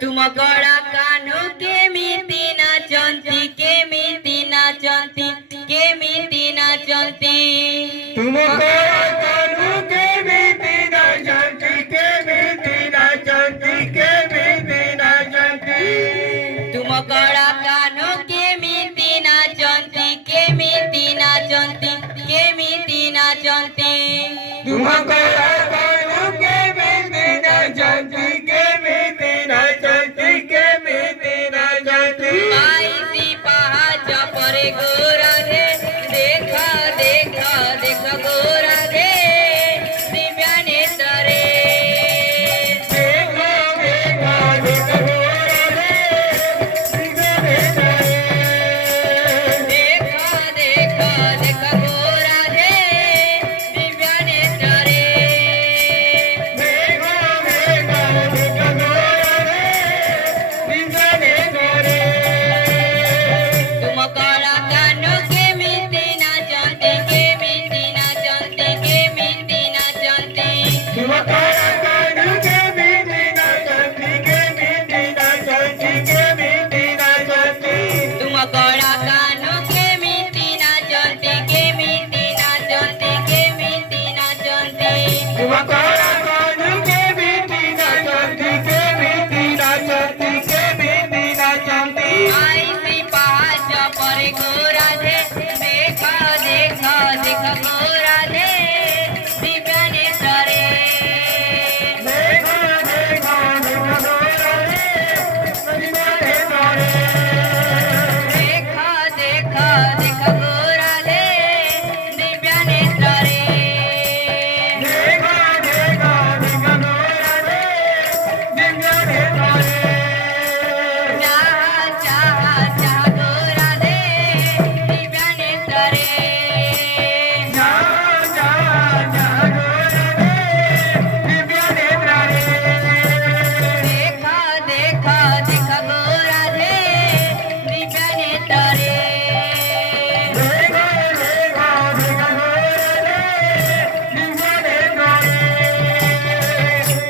तुम गड़ा कान्हू केमिति नाचंती केमिति नाचंती केमिति नाचंती तुम गड़ा कान्हू केमिति नाचंती केमिति नाचंती केमिति नाचंती तुम गड़ा कान्हू केमिति नाचंती केमिति नाचंती केमिति नाचंती तुम गड़ा कान्हू केमिति नाचंती केमिति नाचंती केमिति नाचंती आईसी पहाड़ परे गोरा रे देखा देखा देखा गोरा रे दिव्या नेत्र रे देखा देखा देखा गोरा रे दिव्या नेत्र रे देखा देखा देखा गोरा रे दिव्या नेत्र रे देखा देखा देखा गोरा रे दिव्या नेत्र रे तुम काला कान्हू केमिति नाचंती केमिति नाचंती केमिति नाचंती तुम काला कान्हू केमिति नाचंती केमिति नाचंती केमिति नाचंती तुम काला कान्हू केमिति नाचंती केमिति नाचंती केमिति नाचंती तुम काला कान्हू केमिति नाचंती केमिति नाचंती केमिति नाचंती आईसी पहाड़ परे गोरा रे देखा देखा देखा गोरा रे दिव्या नेत्र रे देखा देखा देखा गोरा रे दिव्या नेत्र रे देखा देखा देखा गोरा रे दिव्या नेत्र रे देखा देखा देखा गोरा रे दिव्या नेत्र रे चाहा चाहा चाहा गोरा रे दिव्या नेत्र रे जा जा जा गोरा रे दिव्या नेत्र रे देखा देखा देखा गोरा रे दिव्या नेत्र रे देखा देखा देखा गोरा रे दिव्या नेत्र रे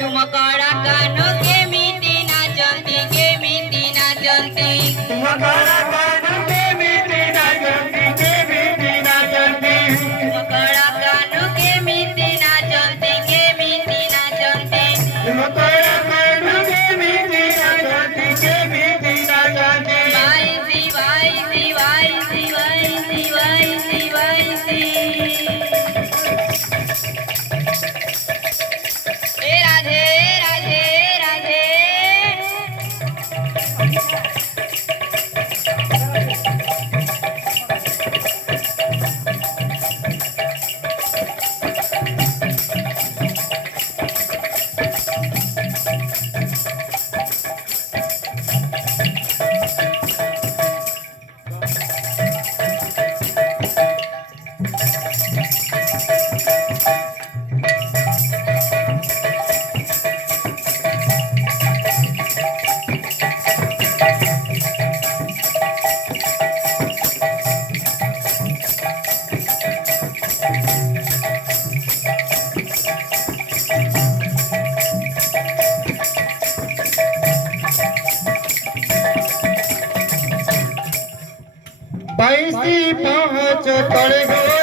तुम काला कान्हू केमिति नाचंती केमिति नाचंती तुम काला कान्हू केमिति नाचंती केमिति नाचंती तुम काला कान्हू केमिति नाचंती केमिति नाचंती तुम काला कान्हू केमिति नाचंती केमिति नाचंती वाईसी वाईसी वाईसी वाईसी वाईसी वाईसी ए राधे राधे राधे पैसी पहुँच कर गो